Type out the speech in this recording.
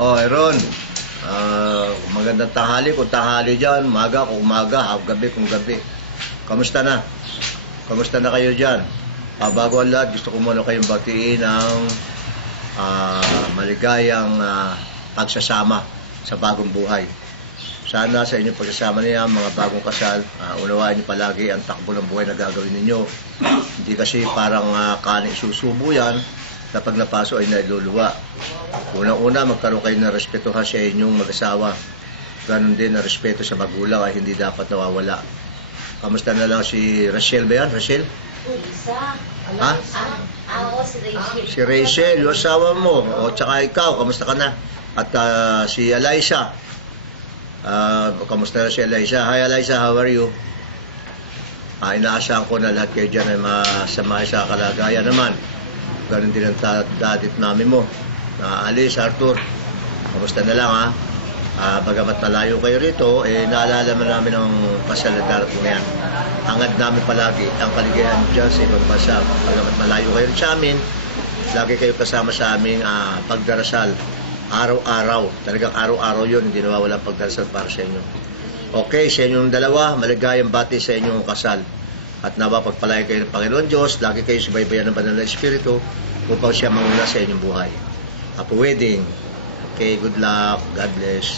Oh, Aaron. Magandang tanghali kung tanghali dyan, umaga kung umaga, gabi kung gabi. Kamusta na? Kamusta na kayo dyan? Bago ang lahat, gusto ko muna kayong batiin ng maligayang pagsasama sa bagong buhay. Sana sa inyong pagsasama niya, mga bagong kasal, unawain niyo palagi ang takbo ng buhay na gagawin ninyo. Hindi kasi parang kaning susubo yan na pag napaso ay nailuluwa. Unang-una, magkaroon kayo ng respetuhan sa inyong mag-asawa. Ganon din na respeto sa magulang ay hindi dapat nawawala. Kamusta na lang si Rachel ba yan? Rachel? Isa. Ha? Ako, si Rachel. Si Rachel, yung asawa mo. O tsaka ikaw, kamusta ka na? At si Eliza. Kamusta na si Eliza? Hi Eliza, how are you? Inaasahan ko na lahat kayo dyan ay masama sa kalagayan naman. Ganon din ang dadit mami mo. Alice, Arthur, kamusta na lang ha? Bagamat malayo kayo rito, naalala mo namin ang kasal na darating na yan. Hangad namin palagi ang kaligayahan dyan sa ibang bansa. Bagamat malayo kayo sa amin, lagi kayo kasama sa aming pagdarasal. Araw-araw, talagang araw-araw yun, hindi nawawala ang pagdarasal para sa inyo. Okay, sa inyong dalawa, maligayang bati sa inyong kasal. At nawa pagpalaya kayo ng Panginoon Diyos, lagi kayo subaybayan ng Banal na Espiritu upang siya manguna sa inyong buhay. Happy wedding. Okay, good luck. God bless.